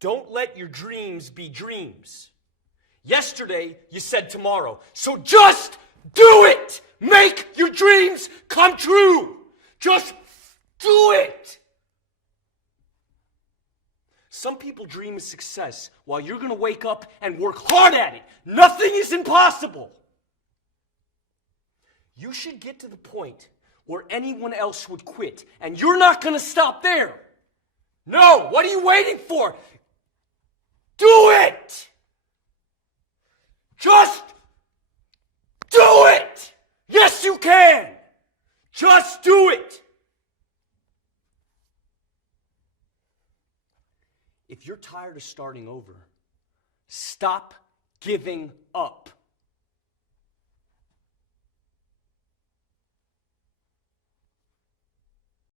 Don't let your dreams be dreams. Yesterday, you said tomorrow. So just do it! Make your dreams come true! Just do it! Some people dream of success while you're going to wake up and work hard at it. Nothing is impossible. You should get to the point where anyone else would quit, and you're not going to stop there. No, what are you waiting for? Do it! Just do it! Yes, you can! Just do it! If you're tired of starting over, stop giving up.